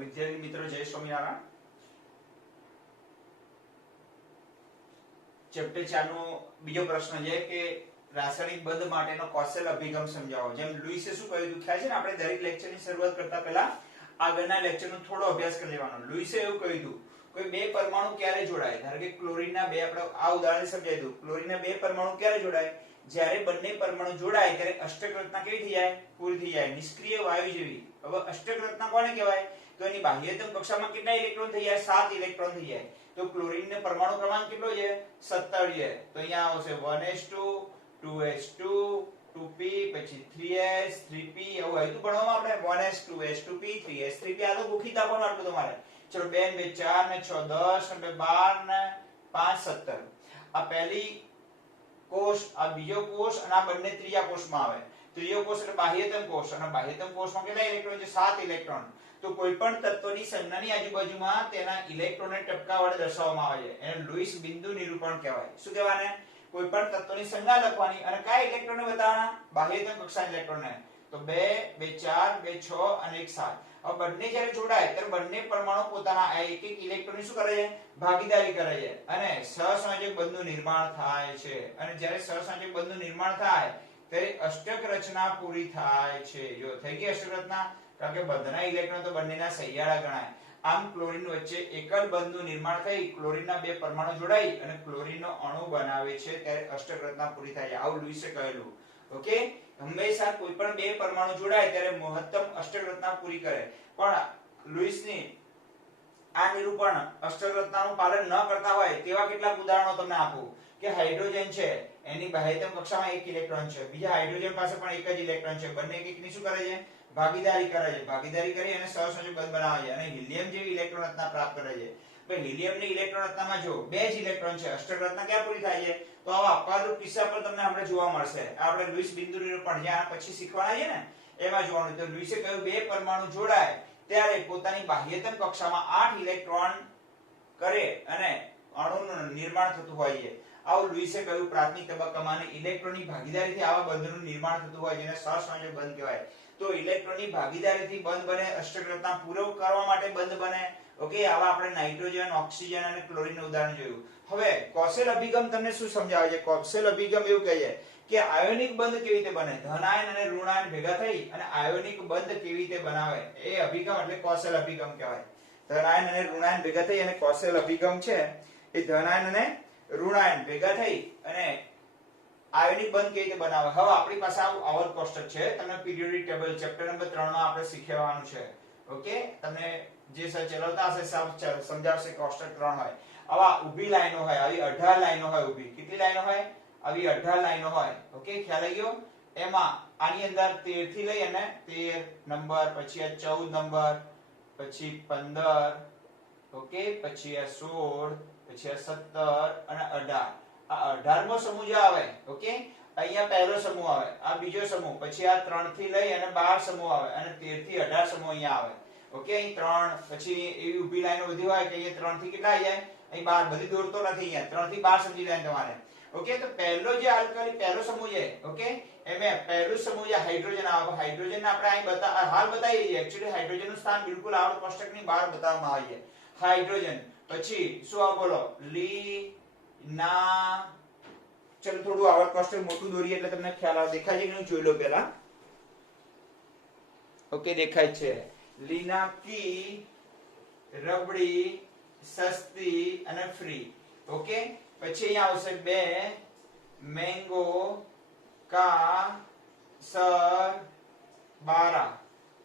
વિદ્યાર્થી મિત્રો જય સ્વામિનારાયણ. ચેપ્ટર 4 નો બીજો પ્રશ્ન છે કે રાસાયણિક બંધ માટેનો કૌશલ અભિગમ સમજાવો. જેમ લુઈસે શું કહ્યું હતું ખ્યાલ છે ને, આપણે દરેક લેક્ચરની શરૂઆત કરતા પહેલા આગળના લેક્ચરનો થોડો અભ્યાસ કરી લેવાનો. લુઈસે એવું કહ્યું હતું કોઈ બે પરમાણુ ક્યારે જોડાય, ધારો કે ક્લોરીનના બે, આપણે આ ઉદાહરણ સમજાવી દઉં. ક્લોરીનના બે પરમાણુ ક્યારે જોડાય? જ્યારે બંને પરમાણુ જોડાય ત્યારે અષ્ટક રચના કેવી થઈ જાય? પૂરી થઈ જાય, નિષ્ક્રિય વાયુ જેવી. હવે અષ્ટક રચના કોને કહેવાય? તો એની બાહ્યતમ કક્ષામાં કેટલા ઇલેક્ટ્રોન થઈ જાય? 7 ઇલેક્ટ્રોન થઈ જાય. તો ક્લોરીનનો પરમાણુ ક્રમાંક કેટલો છે? 17 છે. તો અહીંયા આવશે 1s2 2s2 2p, પછી 3s 3p. એવું આવ્યું ભણવામાં આપણે 1s 2s 2p 3s 3p. આ તો ગોખી તાપવાનું આટલું તમારે. ચલો 2 2 4 ને 6 10 ને 12 ને 5 17. આ પહેલી કોષ, આ બીજો કોષ અને આ બંને ત્રીજા કોષમાં આવે. ત્રીજો કોષ એટલે બાહ્યતમ કોષ, અને બાહ્યતમ કોષમાં કેટલા ઇલેક્ટ્રોન છે? 7 ઇલેક્ટ્રોન. તો કોઈ પણ તત્વની સંજ્ઞાની આજુબાજુમાં તેના ઇલેક્ટ્રોનને ટપકા વડે દર્શાવવામાં આવે છે. એને લુઈસ બિંદુ નિરૂપણ કહેવાય. શું કહેવાય? કોઈ પણ તત્વની સંજ્ઞા લખવાની અને કયા ઇલેક્ટ્રોનને બતાવવાના? બાહ્યતમ કક્ષાના ઇલેક્ટ્રોનને. તો 2 2 4 2 6 અને 1 7. હવે બંને જ્યારે જોડાય ત્યારે બંને પરમાણુ પોતાના આ એક એક ઇલેક્ટ્રોનની શું કરે છે? ભાગીદારી કરે છે અને સહસંયોજક બંધનું નિર્માણ થાય છે. અને જ્યારે સહસંયોજક બંધનું નિર્માણ થાય ત્યારે અષ્ટક રચના પૂરી થાય છે. જો થઈ ગઈ અષ્ટક રચના, કારણ કે બંધના ઇલેક્ટ્રોન તો બંનેના સહિયાળા ગણાય. આમ ક્લોરીન વચ્ચે એક જ બંધનું નિર્માણ થઈ ક્લોરીનના બે પરમાણુ જોડાઈ અને ક્લોરીનનો અણુ બનાવે છે ત્યારે અષ્ટક રચના પૂરી થાય છે. આવું લુઈસે કહેલું. ઓકે, હંમેશા કોઈ પણ બે પરમાણુ જોડાય ત્યારે મહત્તમ અષ્ટક રચના પૂરી કરે. પણ લુઈસની આ નિરૂપણ અષ્ટક રચનાનું પાલન ન કરતા હોય તેવા કેટલાક ઉદાહરણો તમને આપું. કે હાઇડ્રોજન છે, એની બાહ્યતમ કક્ષામાં એક ઇલેક્ટ્રોન છે, બીજા હાઇડ્રોજન પાસે પણ એક જ ઇલેક્ટ્રોન છે. બંને એકની શું કરે છે? ભાગીદારી કરે છે. ભાગીદારી કરી અને સહસંયોજક બંધ બનાવે છે અને હિલિયમ જેવી ઇલેક્ટ્રોન રચના પ્રાપ્ત કરે છે. ભાઈ હિલિયમની ઇલેક્ટ્રોન રચનામાં જો બે જ ઇલેક્ટ્રોન છે, અષ્ટક રચના ક્યાં પૂરી થાય છે? તો આવા અપવાદરૂપ કિસ્સા પર તમને આપણે જોવા મળશે. આપણે લુઈસ બિંદુ નિરૂપણ જ્યાં પછી શીખવાના છે ને એમાં જોવાનું. તો લુઈસે કહ્યું બે પરમાણુ જોડાય ત્યારે પોતાની બાહ્યતમ કક્ષામાં 8 ઇલેક્ટ્રોન કરે અને અણુનું નિર્માણ થતું હોય છે. આવું લુઈસે કહ્યું પ્રાથમિક તબક્કામાં ઇલેક્ટ્રોનની ભાગીદારીથી આવા બંધનું નિર્માણ થતું હોય જેને સહસંયોજક બંધ કહેવાય. તો ઇલેક્ટ્રોનની ભાગીદારીથી બંધ બને, અષ્ટક રચના પૂરો કરવા માટે બંધ બને. ઓકે, આવા આપણે નાઇટ્રોજન, ઓક્સિજન અને ક્લોરીનનું ઉદાહરણ જોયું. હવે કૌશલ અભિગમ તમને શું સમજાવે છે? કૌશલ અભિગમ એવું કહે છે કે આયોનિક બંધ કેવી રીતે બને, ધન આયન અને ઋણ આયન ભેગા થઈ અને આયોનિક બંધ કેવી રીતે બનાવે, એ અભિગમ એટલે કૌશલ અભિગમ કહેવાય. ધન આયન અને ઋણ આયન ભેગા થઈ અને કૌશલ અભિગમ છે એ ધન આયન અને ઋણ આયન ભેગા થઈ અને આયોનિક બંધ કેવી રીતે બનાવે. હવે આપણી પાસે આવું આવર્ત કોષ્ટક છે. તમને પીરિયોડિક ટેબલ ચેપ્ટર નંબર 3 માં આપણે શીખવાનું છે. ઓકે, તમને જે સર ચલાવતા હશે સાહેબ સમજાવશે. કોષ્ટક 3 હોય, આવા ઊભી લાઈનો હોય, આવી 18 લાઈનો હોય ઊભી. કેટલી લાઈનો હોય? આવી 18 લાઈનો હોય. ઓકે, ખ્યાલ આવી ગયો? એમાં આની અંદર 13 થી લઈ અને 13 નંબર, પછી આ 14 નંબર, પછી 15, ઓકે, પછી આ 16, પછી આ 17 અને 18. આ 18મો સમૂહ જે આવે, ઓકે, અહીંયા પહેલો સમૂહ આવે, આ બીજો સમૂહ, પછી આ 3 થી લઈ અને 12 સમૂહ આવે અને 13 થી 18 સમૂહ અહીંયા આવે. ઓકે, અહીં 3, પછી એવી ઊભી લાઈનો બધી હોય કે અહીંયા 3 થી કેટલા આવી જાય? અહીં 12. બધી દોરતો નથી અહીંયા, 3 થી 12 સમજી લેવાનું તમારે. ઓકે, તો પહેલો જે આલ્કાઇલ પહેલો સમૂહ છે, ઓકે, એમે પહેલું સમૂહ જે હાઇડ્રોજન આવે, હાઇડ્રોજન આપણે અહીં હાલ બતાવીએ છીએ. એકચ્યુઅલી હાઇડ્રોજનનું સ્થાન બિલકુલ આવર્ત કોષ્ટકની બહાર બતાવવામાં આવે છે. હાઇડ્રોજન પછી શું આ બોલો? ના, ચલો થોડું આવર્ત કોષ્ટક મોટું દોરીએ એટલે તમને ખ્યાલ આવે. દેખાય છે કે નહીં જોઈ લો પહેલા. ઓકે, દેખાય છે. લીનાકી, રબડી, સસ્તી અને ફ્રી. ઓકે, પછી અહીંયા આવશે 2 મેંગો, કા, સર, બારા.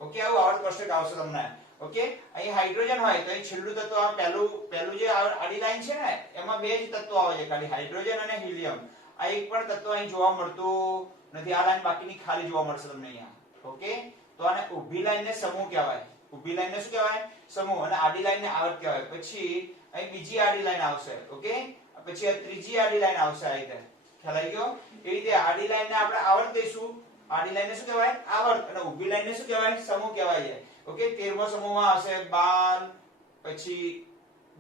ઓકે, આવું આવર્ત કોષ્ટક આવશે તમને. ઓકે, અહીં હાઇડ્રોજન હોય તો અહીં છેલ્લું તત્વ આ પહેલું જે આડી લાઈન છે ને એમાં બે જ તત્વો આવે છે, ખાલી હાઇડ્રોજન અને હિલિયમ. આ એક પણ તત્વ અહીં જોવા મળતું નથી. આ લાઈન બાકીની ખાલી જોવા મળશે તમને અહીંયા. ઓકે, તો આને ઊભી લાઈનને સમૂહ કહેવાય. ઊભી લાઈનને શું કહેવાય? સમૂહ. અને આડી લાઈનને આવર્ત કહેવાય. પછી અહીં બીજી આડી લાઈન આવશે. ઓકે, પછી આ ત્રીજી આડી લાઈન આવશે. આ રીતે ખ્યાલ આવી ગયો? એ રીતે આડી લાઈનને આપણે આવર્ત કહીશું. આડી લાઈનને શું કહેવાય? આવર્ત. અને ઊભી લાઈનને શું કહેવાય? સમૂહ કહેવાય છે. ઓકે, 13મો સમૂહમાં આવશે બાલ, પછી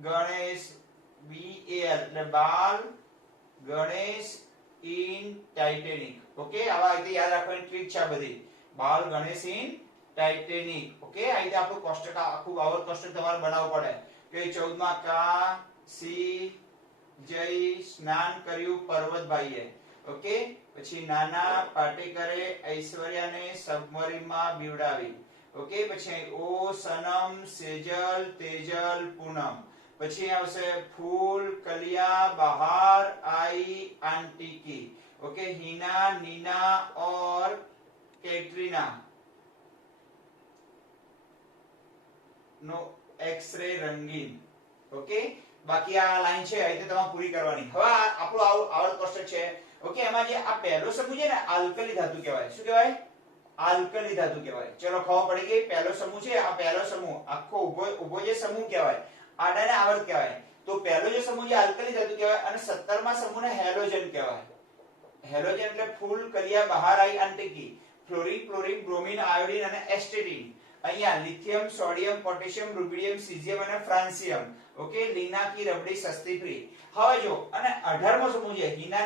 ગણેશ, BAL એટલે બાલ, ગણેશ, ઇન ટાઇટેનિક ઓકે આવા રીતે યાદ રાખવાની ટ્રીક છે આ બધી બાલ ગણેશ ઇન ટાઇટેનિક ઓકે આ રીતે આપણું કોષ્ટક આખું આવર કોષ્ટક તમારે બનાવવું પડે કે 14 માં કા સી જય સ્નાન કર્યું પર્વતભાઈએ ઓકે પછી નાના પાટેકરે ઐશ્વર્યાને સબમરીનમાં બીવડાવી ઓકે પછી ઓ સનમ સેજલ તેજલ પૂનમ પછી આવશે ફૂલ કલિયા બહાર आई आंटी की ओके हीना नीना और कैटरीना नो एक्सरे रंगीन ओके बाकी આ લાઈન છે આ તમારે પૂરી કરવાની હવે આપણો આવર્ત કોષ્ટક છે ઓકે એમાં જે આ પહેલો સમૂહ છે ને આલ્કલી ધાતુ કહેવાય શું કહેવાય આલ્કલી ધાતુ કહેવાય ચલો ખબર પડી ગઈ પહેલો સમૂહ છે આ પહેલો સમૂહ આખો ઉભો જે સમૂહ કહેવાય આડાને આવર્ત કહેવાય તો પહેલો જે સમૂહ જે આલ્કલી ધાતુ કહેવાય અને 17મા સમૂહને હેલોજન કહેવાય હેલોજન એટલે ફૂલ કલિયા બહાર आई आंटी की ફ્લોરિન ક્લોરિન બ્રોમિન આયોડિન અને એસ્ટેટિન અહીંયા lithium sodium potassium rubidium caesium અને ફ્રાન્સિયમ ઓકે લીના की रबड़ी सस्ती फ्री હવે જો અને 18મો સમૂહ છે हीना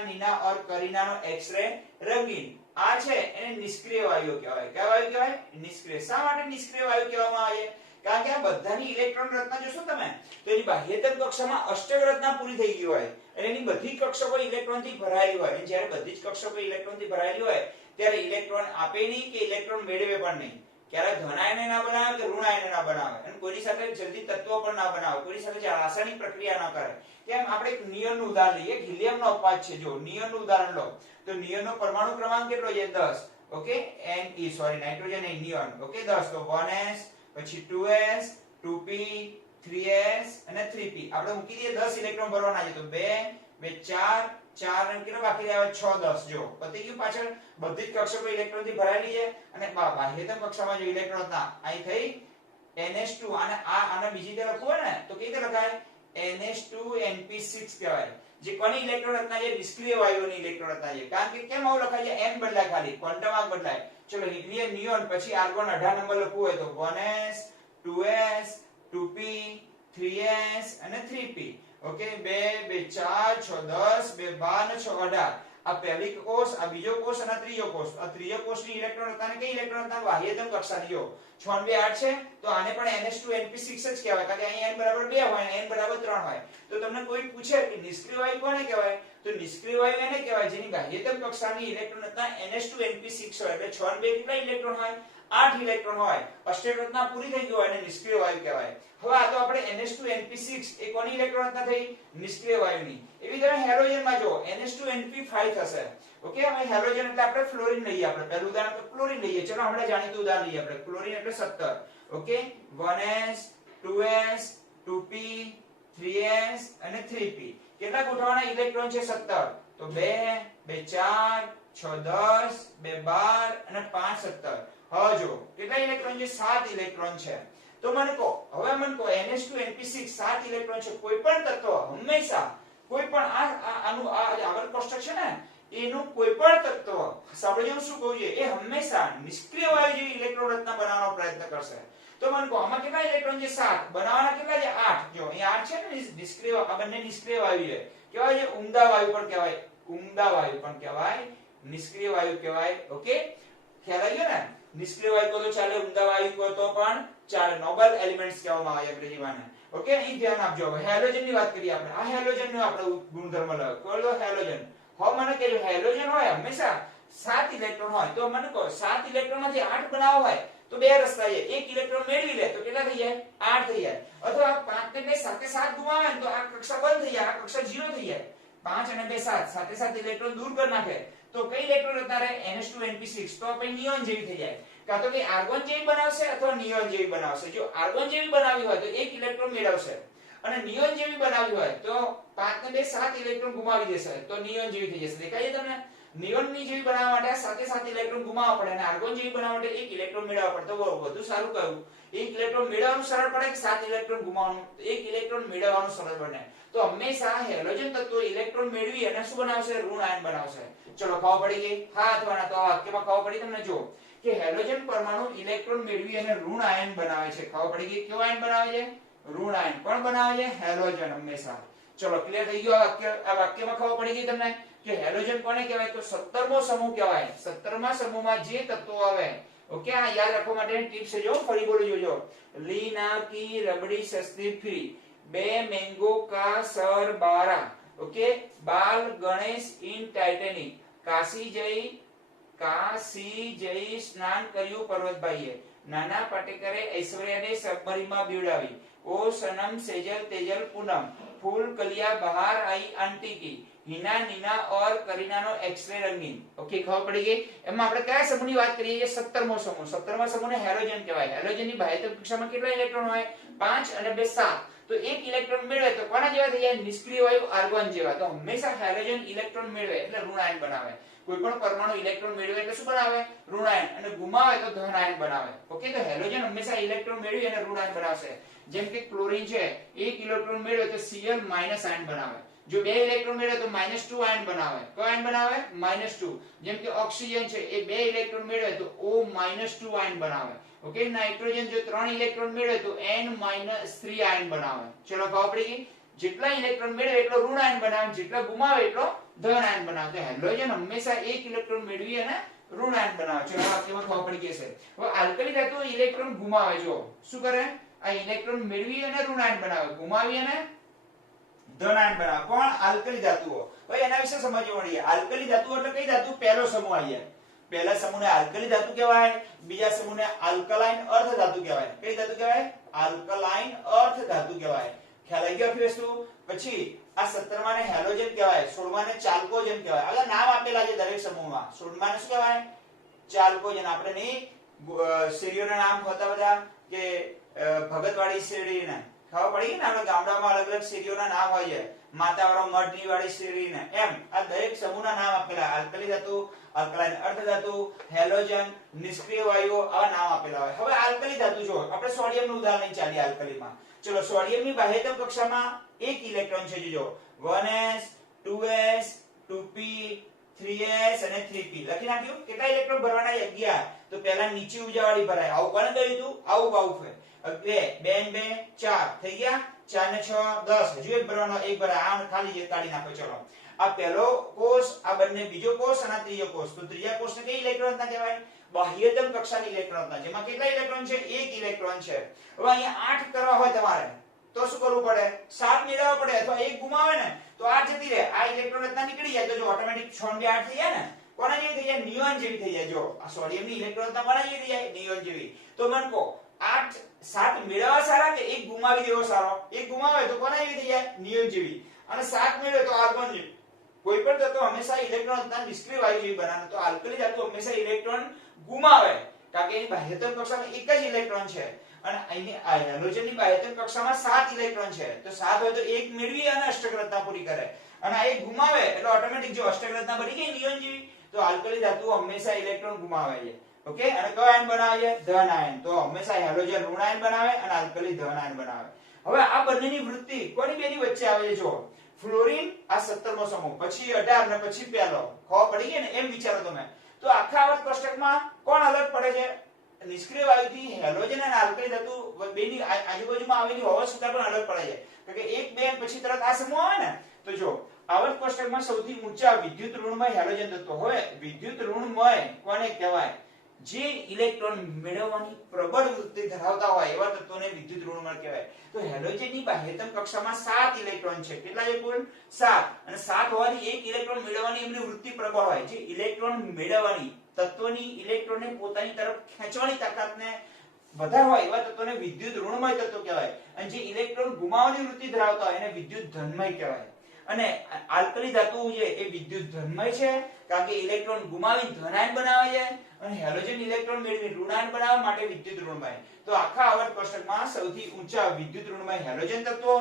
नीना और करीना नो एक्सरे रंगीन આ છે એને નિષ્ક્રિય વાયુઓ કહેવાય કયા વાયુ કહેવાય નિષ્ક્રિય શા માટે નિષ્ક્રિય વાયુ કહેવામાં આવે કારણ કે આ બધાની ઇલેક્ટ્રોન રચના જોશો તમે તો એની બાહ્યતમ કક્ષામાં અષ્ટક રચના પૂરી થઈ ગઈ હોય અને એની બધી કક્ષકો ઇલેક્ટ્રોન થી ભરાયેલી હોય અને જ્યારે બધી જ કક્ષકો ઇલેક્ટ્રોન થી ભરાયેલી હોય ત્યારે ઇલેક્ટ્રોન આપે નહીં કે ઇલેક્ટ્રોન મેળવે પણ નહીં ક્યારે ધન આયને ના બનાવે કે ઋણ આયને ના બનાવે અને કોઈની સાથે જલ્દી તત્વો પણ ના બનાવે કોઈની સાથે રાસાયણિક પ્રક્રિયા ના કરે કેમ આપણે એક નિયન નું ઉદાહરણ લઈએ હિલિયમનો અપવાદ છે જો નિયન નું ઉદાહરણ લો તો નિયન નો પરમાણુ ક્રમાંક કેટલો છે 10 ઓકે Ne સોરી નાઇટ્રોજન એ નિયન ઓકે 10 તો 1s પછી 2s 2p 3s અને 3p આપણે મૂકી દઈએ 10 ઇલેક્ટ્રોન ભરવાના છે તો 2 2 4 4 અને કેટલા બાકી રહ્યા 6 10 જો પતી ગયું પાછળ બધી જ કક્ષકો ઇલેક્ટ્રોન થી ભરાયેલી છે અને બાહ્યતમ કક્ષામાં જો ઇલેક્ટ્રોન હતા અહીં થઈ ns2 અને આને બીજી રીતે લખવું હોય ને તો કેવી રીતે લખાય ns2 np6 કહેવાય જે કોની ઇલેક્ટ્રોન રચના છે નિષ્ક્રિય વાયુઓની ઇલેક્ટ્રોન રચના છે કારણ કે કેમ આવું લખાય છે n બદલાય ખાલી ક્વોન્ટમ આંક બદલાય ચલો હિલિયમ નિયોન પછી આર્ગોન 18 નંબર લખવું હોય તો 1s 2s 2p 3s અને 3p ઓકે 2 2 4 6 10 2 12 6 18 આ પહેલી કોષ આ બીજો કોષ અને ત્રીજો કોષ આ ત્રીજો કોષની ઇલેક્ટ્રોન રચના કઈ ઇલેક્ટ્રોન રચના બાહ્યતમ કક્ષાની જો 6 2 8 છે તો આને પણ ns2 np6 જ કહેવાય કારણ કે અહીં n બરાબર 2 હોય અને n બરાબર 3 હોય તો તમને કોઈ પૂછે કે નિષ્ક્રિય વાયુ કોને કહેવાય તો નિષ્ક્રિય વાયુ એને કહેવાય જેની બાહ્યતમ કક્ષાની ઇલેક્ટ્રોન રચના ns2 np6 હોય એટલે 6 2 કેટલા ઇલેક્ટ્રોન હોય 8 ઇલેક્ટ્રોન હોય અષ્ટક રચના પૂરી થઈ ગઈ હોય અને નિષ્ક્રિય વાયુ કહેવાય હવે આ તો આપણે ns2 np6 એ કોની ઇલેક્ટ્રોન રચના થઈ નિષ્ક્રિય વાયુની એવી જ રીતે હેલોજનમાં જો ns2 np5 થશે ઓકે હવે હેલોજન એટલે આપણે ફ્લોરિન લઈએ આપણે પહેલું ઉદાહરણ તો ક્લોરીન લઈએ ચલો આપણે જાણીતું ઉદાહરણ લઈએ આપણે ક્લોરીન એટલે 17 okay 1s 2s 2p 3s અને 3p કેટલા ગોઠવવાના ઇલેક્ટ્રોન છે 17 તો 2 2 4 6 10 2 12 અને 5 17 હવે જો કેટલા ઇલેક્ટ્રોન છે 7 ઇલેક્ટ્રોન છે તો મને કહો હવે મને કહો ns2 np6 7 ઇલેક્ટ્રોન છે કોઈ પણ તત્વ હંમેશા કોઈ પણ આનું આવર્ત કોષ્ટક છે ને એનું કોઈ પણ તત્વ સાંભળજો શું કહું છું એ હંમેશા નિષ્ક્રિય વાયુ જેવી ઇલેક્ટ્રોન રચના બનાવવાનો પ્રયત્ન કરશે તો મને કહો આમાં કેટલા ઇલેક્ટ્રોન છે 7 બનાવવાના કેટલા છે 8 જો અહીં 8 છે ને નિષ્ક્રિય આ બંને નિષ્ક્રિય વાયુ છે કહેવાય છે ઉમદા વાયુ પણ કહેવાય ઉમદા વાયુ પણ કહેવાય નિષ્ક્રિય વાયુ કહેવાય ઓકે ખ્યાલ આવ્યો ને નિષ્ક્રિય વાયુ કહો તો ચાલે ઉમદા વાયુ કહો તો પણ ચાલે નોબલ એલિમેન્ટ્સ કહેવામાં આવે અંગ્રેજીમાં ઓકે અહીં ધ્યાન આપજો હવે હેલોજન ની વાત કરીએ આપણે આ હેલોજન નો આપણે ગુણધર્મ લખો કોલો હેલોજન હવે મને કહ્યું હેલોજન હોય હંમેશા 7 ઇલેક્ટ્રોન હોય તો મને કહો 7 ઇલેક્ટ્રોન માંથી 8 બનાવવા હોય તો બે રસ્તા છે એક ઇલેક્ટ્રોન મેળવી લે તો કેટલા થઈ જાય 8 થઈ જાય અથવા 5 ને 2 સાથે 7 ગુમાવે ને તો આ કક્ષા બંધ થઈ જાય આ કક્ષા 0 થઈ જાય 5 અને 2 7 સાથે સાથે ઇલેક્ટ્રોન દૂર કરી નાખે તો કઈ ઇલેક્ટ્રોન રચના રહે ns2 np6 તો આપણે નિયોન જેવી થઈ જાય કાં તો કે આર્ગોન જેવી બનાવશે અથવા નિયોન જેવી બનાવશે જો આર્ગોન જેવી બનાવી હોય તો એક ઇલેક્ટ્રોન મેળવશે અને નિયોન જેવી બનાવી હોય તો 5 ને 2 7 ઇલેક્ટ્રોન ગુમાવી દેશે તો નિયોન જેવી થઈ જશે દેખાય છે તમને નિયોન ની જેવી બનાવવા માટે સાથે સાથે ઇલેક્ટ્રોન ગુમાવવા પડે અને આર્ગોન જેવી બનાવવા માટે એક ઇલેક્ટ્રોન મેળવવા પડે તો વધુ સારું કયું એક ઇલેક્ટ્રોન મેળવવાનું સરળ પડે કે 7 ઇલેક્ટ્રોન ગુમાવવાનું એક ઇલેક્ટ્રોન મેળવવાનું સરળ બને તો હંમેશા હેલોજન તત્વો ઇલેક્ટ્રોન મેળવી અને શું બનાવશે ઋણ આયન બનાવશે ચલો ખબર પડી ગઈ હા અથવા ના તો આ વાક્યમાં ખબર પડી તમને જો કે હેલોજન પરમાણુ ઇલેક્ટ્રોન મેળવી અને ઋણ આયન બનાવે છે ખબર પડી ગઈ કયો આયન બનાવે છે ઋણ આયન કોણ બનાવે છે હેલોજન હંમેશા ચલો ક્લિયર થઈ ગયું આ વાક્યમાં ખબર પડી ગઈ તમને કે હેલોજન કોને કહેવાય તો 17મો સમૂહ કહેવાય 17મા સમૂહમાં જે તત્વો આવે ઓકે આ યાદ રાખવા માટેની ટિપ્સ છે જો ફરી બોલી જોજો લીના કી રબડી સસ્તી ફ્રી બે મેંગો કા સર બારા ઓકે બાલ ગણેશ ઇન ટાઇટેનિક કાશી જઈ સ્નાન કર્યું પર્વતભાઈએ નાના પાટેકરે ઐશ્વર્યાને સબમરીમાં બીવડાવી ओ सनम सेजल तेजल पूनम फूल कलिया बाहर आई आंटी की हीना नीना और करीना नो एक्सरे रंगीन ओके खबर पड़ी गई એમાં આપણે કયા સમૂહની વાત કરીએ છે 17મો સમૂહ 17મા સમૂહને હેલોજન કહેવાય હેલોજનની બાહ્ય કક્ષામાં કેટલા ઇલેક્ટ્રોન હોય 5 અને 2 7 તો એક ઇલેક્ટ્રોન મેળવે તો કોના જેવા થઈ જાય નિષ્ક્રિય વાયુ આર્ગોન જેવા તો હંમેશા હેલોજન ઇલેક્ટ્રોન મેળવે એટલે ઋણ આયન બનાવે કોઈ પણ પરમાણુ ઇલેક્ટ્રોન મેળવે એટલે શું બનાવે ઋણ આયન અને ગુમાવે તો ધન આયન બનાવે ઓકે તો હેલોજન હંમેશા ઇલેક્ટ્રોન મેળવી અને ઋણ આયન બનાવશે જેમ કે ક્લોરીન છે એક ઇલેક્ટ્રોન મેળવે તો Cl માઈનસ આયન બનાવે જો બે ઇલેક્ટ્રોન મેળવે તો -2 આયન બનાવે કયો આયન બનાવે -2 જેમ કે ઓક્સિજન છે એ બે ઇલેક્ટ્રોન મેળવે તો O -2 આયન બનાવે ઓકે નાઇટ્રોજન જો 3 ઇલેક્ટ્રોન મેળવે તો N -3 આયન બનાવે ચલો ખબર પડી ગઈ જેટલા ઇલેક્ટ્રોન મેળવે એટલો ઋણ આયન બનાવે જેટલા ગુમાવે એટલો ધન આયન બનાવે તો હેલોજન હંમેશા એક ઇલેક્ટ્રોન મેળવી અને ઋણ આયન બનાવે ચલો વાક્યમાં ખબર પડી ગઈ છે હવે આલ્કલી ધાતુ ઇલેક્ટ્રોન ગુમાવે જો શું કરે આ ઇલેક્ટ્રોન મેળવી અને ઋણ આયન બનાવે ગુમાવી અને ધન આયન બનાવે કોણ આલ્કલી ધાતુઓ હવે એના વિશે સમજવું પડે આલ્કલી ધાતુઓ એટલે કઈ ધાતુ પહેલો સમૂહ આવી જાય પહેલા સમૂહને આલ્કલી ધાતુ કહેવાય બીજા સમૂહને આલ્કલાઇન અર્ધ ધાતુ કહેવાય કઈ ધાતુ કહેવાય આલ્કલાઇન અર્ધ ધાતુ કહેવાય ખ્યાલ આવી ગયો ફ્રેન્ડ્સ પછી આ 17માને હેલોજન કહેવાય 16માને ચાલ્કોજન કહેવાય આગળ નામ આપેલા છે દરેક સમૂહમાં 16માને શું કહેવાય ચાલ્કોજન આપણે નહીં શેરીઓના નામ હતા બધા કે ભગતવાડી શેરીને ખબર પડી ગઈ ને આપણે ગામડામાં અલગ અલગ શેરીઓના નામ હોય છે માતાવાળો મઢની વાળી શેરીને એમ આ દરેક સમૂહના નામ આપેલા આલ્કલી ધાતુ આલ્કલાઇન અર્ધ ધાતુ હેલોજન નિષ્ક્રિય વાયુઓ આવા નામ આપેલા હોય હવે આલ્કલી ધાતુ જો આપણે સોડિયમનું ઉદાહરણ લઈ ચાલીએ આલ્કલીમાં ચલો સોડિયમની બાહ્યતમ કક્ષામાં એક ઇલેક્ટ્રોન છે જો 1s 2s 2p 3s અને 3p લખી નાખ્યું કેટલા ઇલેક્ટ્રોન ભરવાના 11 તો પહેલા નીચે ઉર્જાવાળી ભરાય આવું કોણ કહ્યું હતું આવું બાઉફે 2 2 4 થઈ ગયા 4 ને 6 10 હજુ એક ભરવાનો એક ભરાય આ ખાલી એક કાઢી નાખો ચલો આ પહેલો કોષ આ બંને બીજો કોષ અને ત્રીજો કોષ તો ત્રીજા કોષને કઈ ઇલેક્ટ્રોન હતા કહેવાય બાહ્યતમ કક્ષાની ઇલેક્ટ્રોન હતા જેમાં કેટલા ઇલેક્ટ્રોન છે એક ઇલેક્ટ્રોન છે હવે અહીંયા 8 કરવા હોય તમારે તો શું કરવું પડે 7 મેળવવા પડે અથવા એક ગુમાવે ને તો આ જતી રહે આ ઇલેક્ટ્રોન રચના નીકળી જાય તો જો ઓટોમેટિક 6 ને 8 થઈ જાય ને કોના જેવી થઈ જાય નિયોન જેવી થઈ જાય જો આ સોડિયમની ઇલેક્ટ્રોન રચના કોના જેવી થઈ જાય નિયોન જેવી તો મન કો 8 7 મેળવવા સારા કે એક ગુમાવી દેવો સારો એક ગુમાવે તો કોના જેવી થઈ જાય નિયોન જેવી અને 7 મેળવે તો આર્ગોન જેવી કોઈ પણ તત્વ હંમેશા ઇલેક્ટ્રોન રચના નિષ્ક્રિય વાયુ જેવી બનાવે તો આલ્કલી ધાતુ હંમેશા ઇલેક્ટ્રોન ગુમાવે કારણ કે એની બાહ્યતમ કક્ષામાં એક જ ઇલેક્ટ્રોન છે અને અહીંની આ હેલોજનની બાહ્યતમ કક્ષામાં 7 ઇલેક્ટ્રોન છે તો 7 હોય તો એક મેળવી અને અષ્ટક રચના પૂરી કરે અને આ એક ગુમાવે એટલે ઓટોમેટિક જો અષ્ટક રચના બની ગઈ નિયોન જેવી તો આલ્કલી ધાતુ હંમેશા ઇલેક્ટ્રોન ગુમાવે છે ઓકે અને કયો આયન બનાવે છે ધન આયન તો હંમેશા હેલોજન ઋણ આયન બનાવે અને આલ્કલી ધન આયન બનાવે હવે આ બંનેની વૃત્તિ કોની બેની વચ્ચે આવે છે જો ફ્લોરીન આ 17મો સમૂહ પછી 18 ને પછી પહેલો ખબર પડી ગઈ ને એમ વિચારો તમે તો આખા આવર્ત કોષ્ટકમાં કોણ અલગ પડે છે નિષ્ક્રિય વાયુથી હેલોજન અને આલ્કલી ધાતુ બેની આજુબાજુમાં આવેલી હોવા છતાં પણ અલગ પડે છે કારણ કે એક બે પછી તરત આ સમૂહ આવે ને તો જો આવર્ત કોષ્ટકમાં સૌથી ઊંચા વિદ્યુત ઋણમય હેલોજન તત્વ હોય વિદ્યુત ઋણમય કોને કહેવાય જે ઇલેક્ટ્રોન મેળવવાની પ્રબળ વૃત્તિ ધરાવતા હોય એવા તત્વોને વિદ્યુત ઋણમય કહેવાય તો હેલોજનની બાહ્યતમ કક્ષામાં 7 ઇલેક્ટ્રોન છે કેટલા છે કુલ 7 અને 7 હોવાથી એક ઇલેક્ટ્રોન મેળવવાની એમની વૃત્તિ પ્રબળ હોય જે ઇલેક્ટ્રોન મેળવવાની તત્વની ઇલેક્ટ્રોનને પોતાની તરફ ખેંચવાની તાકાતને વધારે હોય એવા તત્વોને વિદ્યુત ઋણમય તત્વ કહેવાય અને જે ઇલેક્ટ્રોન ગુમાવવાની વૃત્તિ ધરાવતા હોય એને વિદ્યુત ધનમય કહેવાય અને આલ્કલી ધાતુ છે એ વિદ્યુત ધનમય છે કારણ કે ઇલેક્ટ્રોન ગુમાવી ધનાયન બનાવે છે અને હેલોજન ઇલેક્ટ્રોન મેળવી ઋણાયન બનાવવા માટે વિદ્યુત ઋણમય તો આખા આવર્ત કોષ્ટકમાં સૌથી ઊંચા વિદ્યુત ઋણમય હેલોજન તત્વો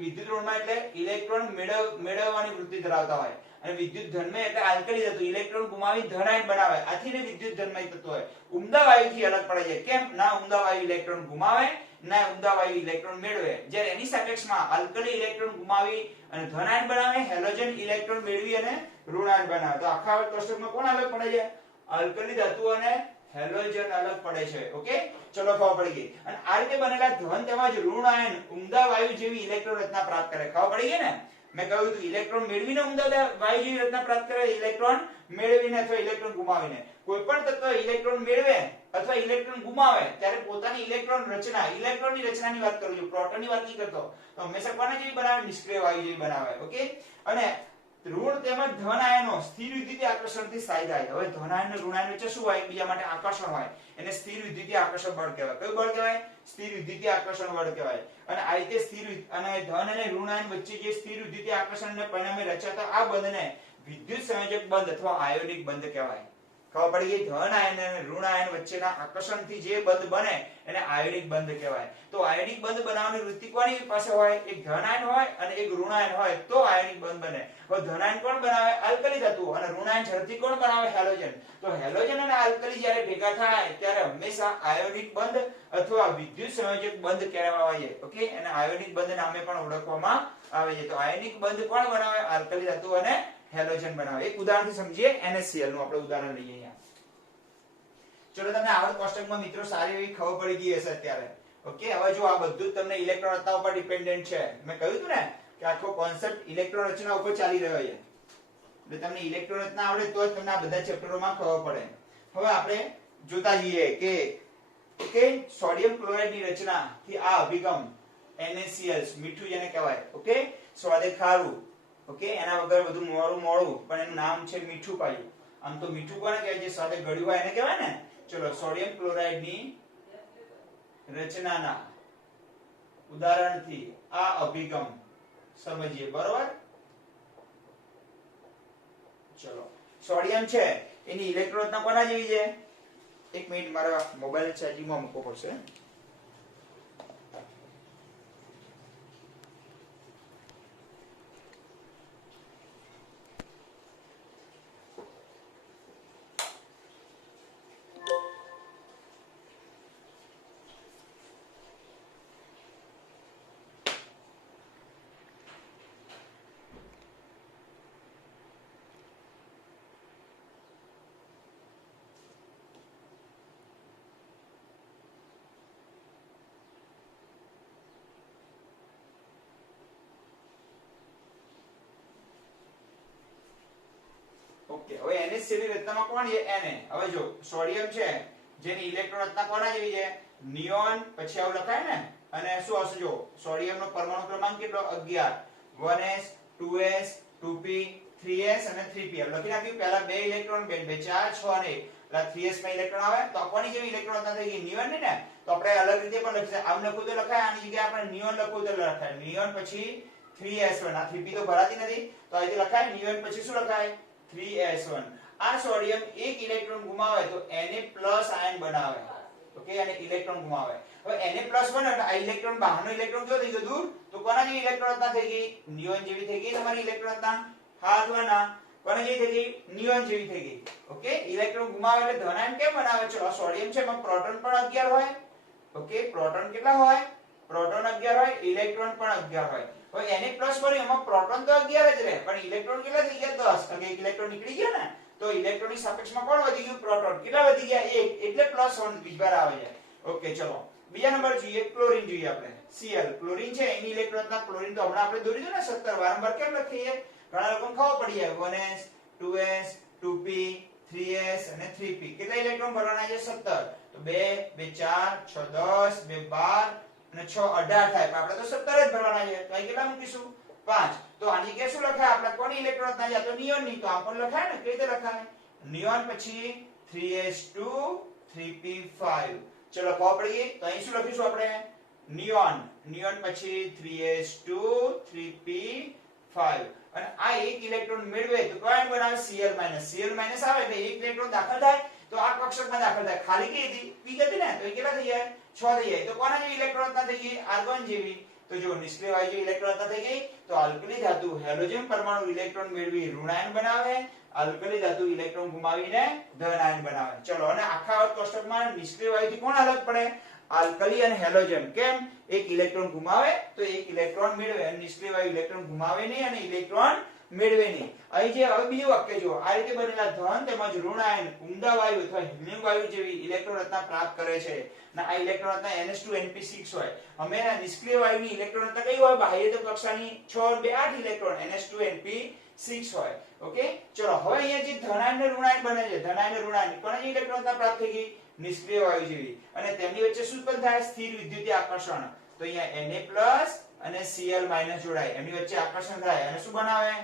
વિદ્યુત ઋણમય એટલે ઇલેક્ટ્રોન મેળવવાની વૃત્તિ ધરાવતા હોય અને વિદ્યુત ધનમય એટલે આલ્કલી ધાતુ ઇલેક્ટ્રોન ગુમાવી ધનાયન બનાવે આથી ને વિદ્યુત ધનમય તત્વ હોય ઉમદા વાયુથી અલગ પડે છે કેમ ના ઉમદા વાયુ ઇલેક્ટ્રોન ગુમાવે ના ઉમદા વાયુ ઇલેક્ટ્રોન મેળવે જ્યારે એની સાપેક્ષમાં આલ્કલી ઇલેક્ટ્રોન ગુમાવી અને ધનાયન બનાવે હેલોજન ઇલેક્ટ્રોન મેળવી અને ઋણાયન બનાવે તો આખા આવર્ત કોષ્ટકમાં કોણ અલગ પડે છે આલ્કલી ધાતુ અને હેલોજન અલગ પડે છે ઓકે ચલો ખબર પડી ગઈ અને આ રીતે બનેલા ધન તેમજ ઋણ આયન ઉમદા વાયુ જેવી ઇલેક્ટ્રોન રચના પ્રાપ્ત કરે ખબર પડી ગઈ ને મેં કહ્યું હતું ઇલેક્ટ્રોન મેળવીને ઊંડા વાયુ જેવી રચના પ્રાપ્ત કરે, ઇલેક્ટ્રોન મેળવીને અથવા ઇલેક્ટ્રોન ગુમાવીને. કોઈ પણ તત્વ ઇલેક્ટ્રોન મેળવે અથવા ઇલેક્ટ્રોન ગુમાવે ત્યારે પોતાની ઇલેક્ટ્રોન રચના, ઇલેક્ટ્રોનની રચનાની વાત કરું છું, પ્રોટોનની વાત નહીં કરતો. તો હંમેશા કોના જેવી બનાવે? નિષ્ક્રિય વાયુ જેવી બનાવે. ઓકે. અને ઋણ તેમજ ધન આયનો સ્થિર વિદ્યુતીય આકર્ષણથી સ્થાયી થાય. હવે ધન આયન અને ઋણ આયન વચ્ચે શું હોય? એકબીજા માટે આકર્ષણ હોય. એને સ્થિર વિદ્યુતીય આકર્ષણ બળ કહેવાય. કયું બળ કહેવાય? સ્થિર વિદ્યુતીય આકર્ષણ બળ કહેવાય. અને આ રીતે સ્થિર અને ધન અને ઋણ આયન વચ્ચે જે સ્થિર વિદ્યુતીય આકર્ષણને પરિણામે રચાતા આ બંધને વિદ્યુત સંયોજક બંધ અથવા આયોનિક બંધ કહેવાય. ખબર પડી ગઈ? ધન આયન અને ઋણ આયન વચ્ચેના આકર્ષણથી જે બંધ બને એને આયોનિક બંધ કહેવાય. તો આયોનિક બંધ બનાવવાની વૃત્તિ કોની પાસે હોય? એક ધન આયન હોય અને એક ઋણ આયન હોય તો આયોનિક બંધ બને. હવે ધન આયન કોણ બનાવે? આલ્કલી ધાતુ. અને ઋણ આયન ઝડપથી કોણ બનાવે? હેલોજન. તો હેલોજન અને આલ્કલી જ્યારે ભેગા થાય ત્યારે હંમેશા આયોનિક બંધ અથવા વિદ્યુત સંયોજક બંધ કહેવામાં આવે છે. ઓકે. અને આયોનિક બંધ નામે પણ ઓળખવામાં આવે છે. તો આયોનિક બંધ કોણ બનાવે? આલ્કલી ધાતુ અને હેલોજન બનાવે. એક ઉદાહરણથી સમજીએ. NaCl નું આપણે ઉદાહરણ લઈએ. ચલો તમને આવર્ત કોષ્ટકમાં મિત્રો સારી એવી ખબર પડી ગઈ હશે અત્યારે. ઓકે. હવે જો આ બધું જ તમને ઇલેક્ટ્રોન રચના ઉપર ડિપેન્ડન્ટ છે. મેં કહ્યું હતું ને કે આખો કોન્સેપ્ટ ઇલેક્ટ્રોન રચના ઉપર ચાલી રહ્યો છે. એટલે તમને ઇલેક્ટ્રોન રચના આવડે તો જ તમને આ બધા ચેપ્ટરોમાં ખબર પડે. હવે આપણે જોતા જઈએ કે સોડિયમ ક્લોરાઇડ ની રચના થી આ અભિગમ NaCl મીઠું જેને કહેવાય. ઓકે. સ્વાદે ખારું. ઓકે. એના વગર બધું મોળું પણ એનું નામ છે મીઠું પાયું. આમ તો મીઠું કોને કહેવાય? જે સ્વાદે ગળ્યું હોય એને કહેવાય ને. ચલો સોડિયમ ક્લોરાઇડ ની રચનાના ઉદાહરણથી આ અભિગમ સમજીએ. બરોબર. ચલો સોડિયમ છે એની ઇલેક્ટ્રોન રચના કોના જેવી છે? એક મિનિટ મારા મોબાઈલ ચાર્જિંગમાં મૂકવો પડશે. ઓકે. હવે NaCl ની રચનામાં કોણ છે? Na. હવે જો સોડિયમ છે જેની ઇલેક્ટ્રોન રચના કોના જેવી છે? નિયોન પછી આવું લખાય ને. અને શું આવશે? જો સોડિયમ નો પરમાણુ ક્રમાંક કેટલો? 11. 1s 2s 2p 3s અને 3p. લખી નાખ્યું. પહેલા બે ઇલેક્ટ્રોન બે 4 6 અને 1. એટલે 3s માં ઇલેક્ટ્રોન આવે તો કોની જેવી ઇલેક્ટ્રોન રચના થઈ ગઈ? નિયોન ની ને. તો આપણે અલગ રીતે પણ લખી શકીએ. આમ લખવું તો લખાય, આની જગ્યાએ આપણે નિયોન લખવું તો લખાય. નિયોન પછી 3s1. આ 3p તો ભરાતી નથી તો આ રીતે લખાય. નિયોન પછી શું લખાય? 3s1. આ સોડિયમ એક ઇલેક્ટ્રોન ગુમાવે તો Na+ આયન બનાવે. ઓકે. અને ઇલેક્ટ્રોન ગુમાવે. હવે Na+1 એટલે આ ઇલેક્ટ્રોન બહારનો ઇલેક્ટ્રોન કયો થઈ ગયો? દૂર. તો કોના જેવી ઇલેક્ટ્રોન રચના થઈ ગઈ? નિયોન જેવી થઈ ગઈ તમારી ઇલેક્ટ્રોન રચના. હા અથવા ના? કોના જેવી થઈ ગઈ? નિયોન જેવી થઈ ગઈ. ઓકે. ઇલેક્ટ્રોન ગુમાવે એટલે ધન આયન કેમ બનાવે? ચલો સોડિયમ છે એમાં પ્રોટોન પણ 11 હોય. ઓકે. પ્રોટોન કેટલા હોય? પ્રોટોન 11 હોય, ઇલેક્ટ્રોન પણ 11 હોય. હવે Na+ એમાં પ્રોટોન તો 11 જ રહે પણ ઇલેક્ટ્રોન કેટલા થઈ ગયા? 10. એટલે એક ઇલેક્ટ્રોન નીકળી ગયો ને. તો ઇલેક્ટ્રોનની સાપેક્ષમાં કોણ વધી ગયું? પ્રોટોન. કેટલા વધી ગયા? 1. એટલે +1 બીજવાર આવે છે. ઓકે. ચલો બીજા નંબર જોઈએ. ક્લોરીન જોઈએ આપણે. Cl. ક્લોરીન છે એની ઇલેક્ટ્રોન રચના. ક્લોરીન તો હમણાં આપણે દોરી દો ને 17. વારંવાર કેમ લખીએ? ઘણા લોકોને ખબર પડી જાય. 1s 2s 2p 3s અને 3p. કેટલા ઇલેક્ટ્રોન ભરવાના છે? 17. તો 2 2 4 6 10 2 12 અને 6 18 થાય. પણ આપણે તો 17 જ ભરવાના છે. તો અહીં કેટલા મૂકીશું? 5. તો આની કે શું લખાય? આપણે કોની ઇલેક્ટ્રોન રચના છે? તો નિયોન ની. તો આ પણ લખાય ને. કેવી રીતે લખાય? નિયોન પછી 3s2 3p5. ચલો ખબર પડી ગઈ. તો અહીં શું લખીશું આપણે? નિયોન. નિયોન પછી 3s2 3p5. અને આ એક ઇલેક્ટ્રોન મેળવે તો કયો બનાવે? Cl-. Cl- આવે એટલે એક ઇલેક્ટ્રોન દાખલ થાય તો આ કક્ષકમાં દાખલ થાય. ખાલી કે હતી p હતી ને તો એ કેટલા થઈ જાય? 6 થઈ જાય. તો કોના જેવી ઇલેક્ટ્રોન રચના થઈ ગઈ? આર્ગોન જેવી. તો જો નિષ્ક્રિય વાયુ જેવી ઇલેક્ટ્રોન રચના થઈ ગઈ. તો આલ્કલી ધાતુ હેલોજન પરમાણુ ઇલેક્ટ્રોન મેળવી ઋણ આયન બનાવે. આલ્કલી ધાતુ ઇલેક્ટ્રોન ગુમાવીને ધન આયન બનાવે. ચલો અને આખા આવર્ત કોષ્ટકમાં નિષ્ક્રિય વાયુથી કોણ અલગ પડે? આલ્કલી અને હેલોજન. કેમ? એક ઇલેક્ટ્રોન ગુમાવે તો એક ઇલેક્ટ્રોન મેળવે. અને નિષ્ક્રિય વાયુ ઇલેક્ટ્રોન ગુમાવે નહીં અને ઇલેક્ટ્રોન મેળવે નહીં. અહીં જે હવે બીજું વાક્ય જુઓ, આ રીતે બનેલા ધન તેમજ ઋણ આયન ઉમદા વાયુ અથવા હિલિયમ વાયુ જેવી ઇલેક્ટ્રોન રચના પ્રાપ્ત કરે છે. ના આ ઇલેક્ટ્રોન રચના NH2 NP6 હોય. અમે નિષ્ક્રિય વાયુની ઇલેક્ટ્રોન રચના કઈ હોય? બાહ્યતમ કક્ષાની 6 2 8 ઇલેક્ટ્રોન NH2 NP6 હોય. ઓકે, ચલો હવે અહીંયા જે ધનાયન અને ઋણાયન બને છે, ધનાયન અને ઋણાયન કોની ઇલેક્ટ્રોન રચના પ્રાપ્ત થઈ ગઈ? નિષ્ક્રિય વાયુ જેવી. અને તેમની વચ્ચે શું ઉત્પન્ન થાય? સ્થિર વિદ્યુતીય આકર્ષણ. તો અહીંયા Na+ અને Cl- જોડાય, એમની વચ્ચે આકર્ષણ થાય અને શું બનાવે?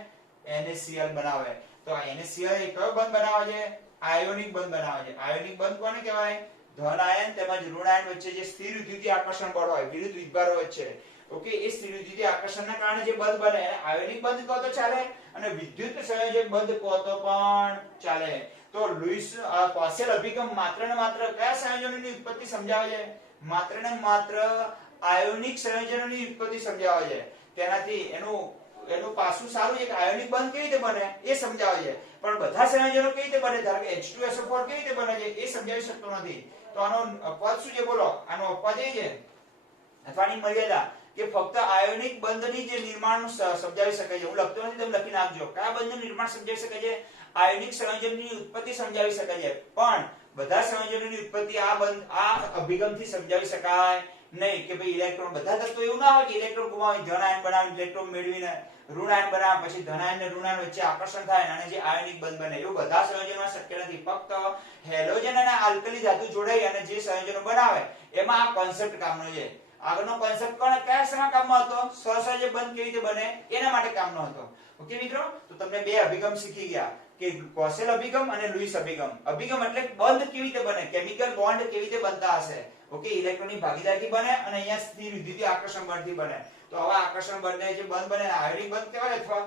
NaCl બનાવે. તો આ NaCl એ કયો બંધ બનાવે છે? આયોનિક બંધ બનાવે છે. આયોનિક બંધ કોને કહેવાય? ધન આયન તેમજ ઋણ આયન વચ્ચે જે સ્થિર વિદ્યુતીય આકર્ષણ બળ હોય, વિરુદ્ધ વિભારો વચ્ચે, ઓકે, એ સ્થિર વિદ્યુતીય આકર્ષણના કારણે જે બંધ બને એને આયોનિક બંધ કહો તો ચાલે, અને વિદ્યુત સંયોજક બંધ કહો તો પણ ચાલે. તો લુઈસ કોસેલ અભિગમ માત્ર ને માત્ર કયા સંયોજનોની ઉત્પત્તિ સમજાવે છે? માત્ર ને માત્ર આયોનિક સંયોજનોની ઉત્પત્તિ સમજાવે છે. તેનાથી એનું પાસું સારું છે કે આયોનિક બંધ કેવી રીતે બને એ સમજાવે છે, પણ બધા સંયોજનો કેવી રીતે બને, ધારો કે H2SO4 કેવી રીતે બને છે એ સમજાવી શકતો નથી. તો આનો અપવાદ શું છે બોલો? આનો અપવાદ એ છે અથવાની મર્યાદા કે ફક્ત આયોનિક બંધની જે નિર્માણ સમજાવી શકે છે. હું લખતો નથી, તમે લખી નાખજો. કયા બંધનું નિર્માણ સમજાવી શકે છે? આયોનિક સંયોજનની ઉત્પત્તિ સમજાવી શકે છે, પણ બધા સંયોજનોની ઉત્પત્તિ આ અભિગમથી સમજાવી શકાય નહીં. કે ભાઈ ઇલેક્ટ્રોન, બધા તત્વો એવું ના હોય કે ઇલેક્ટ્રોન ગુમાવી ધન આયન બનાવી ઇલેક્ટ્રોન મેળવીને ઋણ આયન બનાવે, પછી ધન આયન અને ઋણ આયન વચ્ચે આકર્ષણ થાય અને જે આયોનિક બંધ બને, એવું બધા સંયોજનોમાં શક્ય નથી. ફક્ત હેલોજન અને આલ્કલી ધાતુ જોડાઈ અને જે સંયોજનો બનાવે એમાં આ કોન્સેપ્ટ કામનો છે. આગળનો કોન્સેપ્ટ કયા સમા કામમાં હતો? સહસંયોજક બંધ કેવી રીતે બને એના માટે કામનો હતો. ઓકે મિત્રો, તો તમને બે અભિગમ શીખી ગયા કે કોસેલ અભિગમ અને લુઈસ અભિગમ. અભિગમ એટલે બંધ કેવી રીતે બને, કેમિકલ બોન્ડ કેવી રીતે બનતા હશે. ઓકે, ઇલેક્ટ્રોનની ભાગીદારીથી બને અને અહીંયા સ્થિર વિદ્યુતીય આકર્ષણ બળથી બને. તો આવા આકર્ષણ બળને જે બંધ બને આયોનિક બંધ કહેવાય અથવા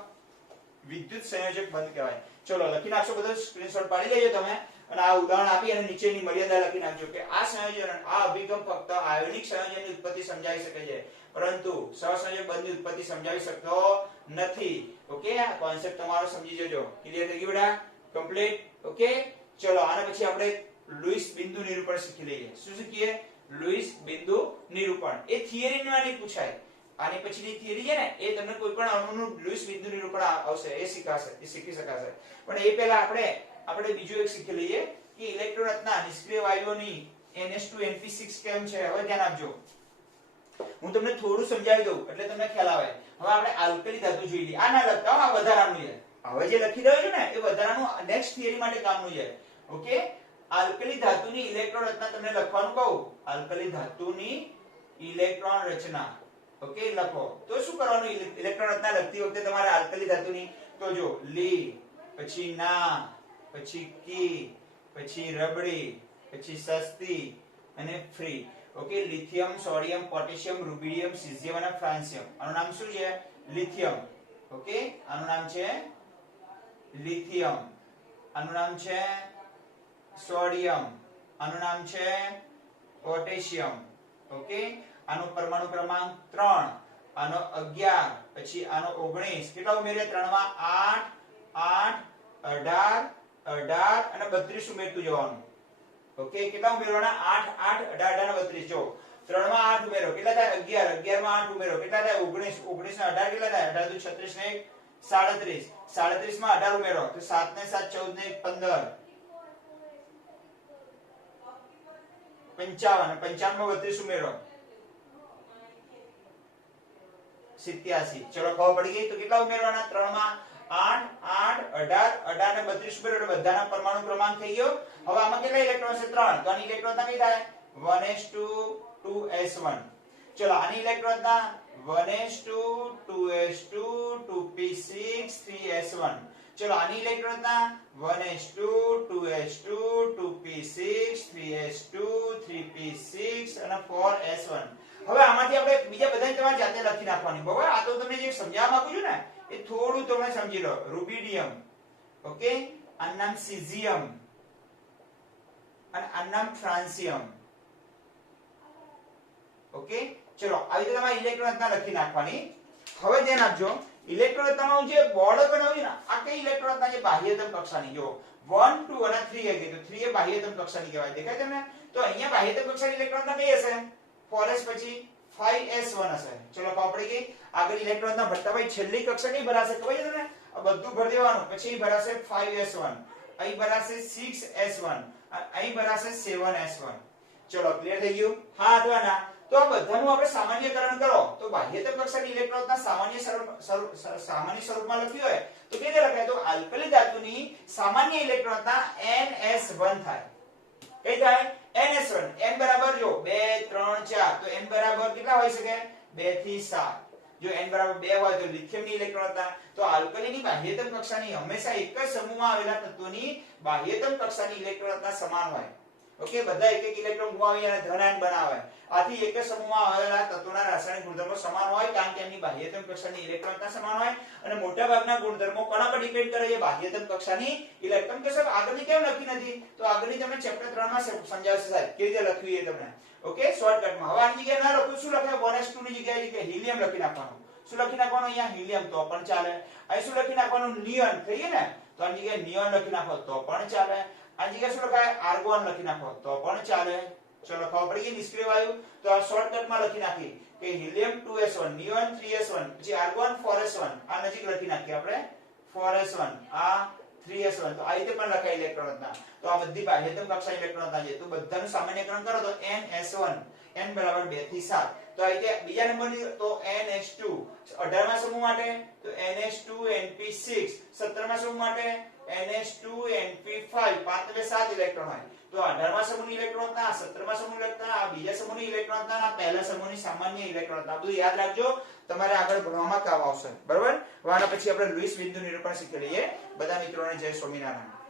વિદ્યુત સંયોજક બંધ કહેવાય. ચલો લખી નાખશો, બધો સ્ક્રીનશોટ પાડી લેજો તમે અને આ ઉદાહરણ આપી અને નીચેની મર્યાદા લખી નાખજો કે આ સંયોજન, આ અભિગમ ફક્ત આયોનિક સંયોજનની ઉત્પત્તિ સમજાવી શકે છે, પરંતુ સહસંયોજક બંધની ઉત્પત્તિ સમજાવી શકતો નથી. ઓકે, આ કોન્સેપ્ટ તમારો સમજી જજો. ક્લિયર થઈ ગયું બેટા? કમ્પ્લીટ. ઓકે, ચલો આના પછી આપણે લુઈસ બિંદુ નિરૂપણ શીખી લઈએ. શું શીખીએ? લુઈસ બિંદુ નિરૂપણ. એ થિયરીમાં નહીં પૂછાય. આની પછીની થિયરી છે ને એ તમને કોઈ પણ અણુનું લુઈસ બિંદુ નિરૂપણ આવશે, એ શીખાશે, એ શીખી શકાશે. પણ એ પહેલા આપણે બીજું એક શીખી લઈએ કે ઇલેક્ટ્રોન રચના નિષ્ક્રિય વાયુઓની NH2 NP6 કેમ છે. હવે ધ્યાન આપજો, હું તમને થોડું સમજાવી દઉં એટલે તમને ખ્યાલ આવે. હવે આપણે આલ્કલી ધાતુ જોઈ લઈએ. આ ના લખતા, આ વધારાનું છે. હવે જે લખી રહ્યો છું ને એ વધારાનું નેક્સ્ટ થિયરી માટે કામનું છે. ઓકે, આલ્કલી ધાતુની ઇલેક્ટ્રોન રચના તમને લખવાનું કહું. આલ્કલી ધાતુની ઇલેક્ટ્રોન રચના. ઓકે, લખો. તો શું કરવાનું ઇલેક્ટ્રોન રચના લખતી વખતે તમારે આલ્કલી ધાતુની? તો જો લી, પછી ના, પછી કી, પછી રબડી, પછી સસ્તી અને free. Okay, lithium, sodium, potassium, rubidium, caesium અને ફ્રાન્સિયમ. આનું નામ શું છે? લિથિયમ. ઓકે, આનું નામ છે લિથિયમ. આનું નામ છે સોડિયમ. આનું નામ છે પોટેશિયમ. ઓકે, આનો પરમાણુ ક્રમાંક 3, આનો 11, પછી આનો 19. કેટલા ઉમેર્યા? 3 માં 8 8 18 18 અને 32 ઉમેરતું જવાનું. ઓકે, કેટલા ઉમેરવાના? 8 8 18 અને 32. જો 3 માં 8 ઉમેરો કેટલા થાય? 11 11 માં 8 ઉમેરો કેટલા થાય? 19 19 ને 18 કેટલા થાય? 18 દુ 36 ને 37 37 માં 18 ઉમેરો તો 7 ને 7 14 ને 15 55 55 માં 32 ઉમેરો 87. ચલો ખબર પડી ગઈ. તો કેટલા ઉમેરવાના? 3 માં 8 8 18 18 ને 32 ઉમેરો એટલે બધાના પરમાણુ ક્રમાંક થઈ ગયો. હવે આમાં કેટલા ઇલેક્ટ્રોન છે? 3. તો આની ઇલેક્ટ્રોન કઈ થાય? 1s2 ચલો આની electron 1s2 2s2 2p6 3s1. ચલો આની electron 1s2 2s2 2p6 3s2 3p6 અને 4s1. હવે આમાંથી આપણે બીજા બધાને તમારે જાતે લખી નાખવાની. બરાબર? આ તો તમને જે સમજાવવા માંગુ છું ને એ થોડું તમે સમજી લો. રૂબિડિયમ, ઓકે, આનું નામ સીઝિયમ અને આનું નામ ફ્રાન્સિયમ. ઓકે, ચલો આવી રીતે તમારે ઇલેક્ટ્રોન રચના લખી નાખવાની. હવે ધ્યાન આપજો, ઇલેક્ટ્રોન રચનાનું જે બોર્ડ બનાવ્યું ને આ કઈ ઇલેક્ટ્રોન રચના? જે બાહ્યતમ કક્ષાની. જો 1 2 અને 3 હતી તો 3 એ બાહ્યતમ કક્ષાની કહેવાય. દેખાય તમને? તો અહીંયા બાહ્યતમ કક્ષાની ઇલેક્ટ્રોન રચના કઈ હશે? 4s પછી 5s1 હશે. ચલો ખબર પડી ગઈ. આગળ ઇલેક્ટ્રોન ના ભટ્ટાભાઈ છેલ્લી કક્ષા કઈ ભરાશે ખબર છે તમને? બધું ભરી દેવાનું, પછી અહીં ભરાશે 5s1, અહીં ભરાશે 6s1, અહીં ભરાશે 7s1. ચલો ક્લિયર થઈ ગયું? હા અથવા ના? તો આ બધાનું આપણે સામાન્યકરણ કરો તો બાહ્યતમ કક્ષાની ઇલેક્ટ્રોનના સામાન્ય સ્વરૂપમાં લખ્યું હોય તો કેવી રીતે લખાય? તો આલ્કલી ધાતુની સામાન્ય ઇલેક્ટ્રોનના NS1 થાય. કઈ થાય? NS1. n બરાબર જો 2 3 4, તો n બરાબર કેટલા હોઈ શકે? 2 થી 7. જો n બરાબર 2 હોય તો લિથિયમની ઇલેક્ટ્રોનતા, તો આલ્કલીની બાહ્યતમ કક્ષાની હંમેશા એક જ સમૂહમાં આવેલા તત્વોની બાહ્યતમ કક્ષાની ઇલેક્ટ્રોનતા સમાન હોય. ઓકે, બધા એક એક ઇલેક્ટ્રોન ગુમાવી અને ધન આયન બનાવે. આથી એક જ સમૂહમાં આવેલા તત્વોના રાસાયણિક ગુણધર્મો સમાન હોય, કારણ કે એમની બાહ્યતમ કક્ષાની ઇલેક્ટ્રોનતા સમાન હોય. અને મોટાભાગના ગુણધર્મો કોના પર ડિપેન્ડ કરે છે? બાહ્યતમ કક્ષાની ઇલેક્ટ્રોન. કે સાહેબ આગળની કેમ લખી નથી? તો આગળની તમને ચેપ્ટર 3 માં સમજાવશે સાહેબ કેવી રીતે લખવી એ તમને. ઓકે, શોર્ટકટમાં. હવે આની જગ્યાએ ના લખું, શું લખાય? 1s2 ની જગ્યાએ હિલિયમ લખી નાખવાનું. શું લખી નાખવાનું? અહીંયા હિલિયમ, તો પણ ચાલે. અહીં શું લખી નાખવાનું? નિયોન. થઈ ગયું ને? તો આની જગ્યાએ નિયોન લખી નાખો તો પણ ચાલે. આની જગ્યાએ શું લખાય? આર્ગોન લખી નાખો તો પણ ચાલે. ચલો ખબર પડી ગઈ નિષ્ક્રિય વાયુ? તો આ શોર્ટકટમાં લખી નાખી કે હિલિયમ 2s1, નિયોન 3s1, પછી આર્ગોન 4s1. આ નજીક લખી નાખી આપણે 4s1, આ 3s1. તો આ રીતે પણ લખાય ઇલેક્ટ્રોનતા. તો આ બધી બાહ્યતમ કક્ષા ઇલેક્ટ્રોનતા છે. તો બધાનું સામાન્યકરણ કરો તો NS1, n બરાબર 2 થી 7. તો આ રીતે બીજા નંબરની તો NH2 18મા સમૂહ માટે, તો NH2 NP6 17મા સમૂહ માટે, NH2 NP5 5 ને 7 ઇલેક્ટ્રોન હોય. તો 18મા સમૂહની ઇલેક્ટ્રોનતા, 17મા સમૂહની ઇલેક્ટ્રોનતા, આ બીજા સમૂહની ઇલેક્ટ્રોનતા, આ પહેલા સમૂહની સામાન્ય ઇલેક્ટ્રોનતા. બધું યાદ રાખજો, તમારે આગળ ભણવામાં કામ આવશે. બરાબર? હવે આના પછી આપણે લુઈસ બિંદુ નિરૂપણ શીખી લઈએ. બધા મિત્રોને જય સ્વામિનારાયણ.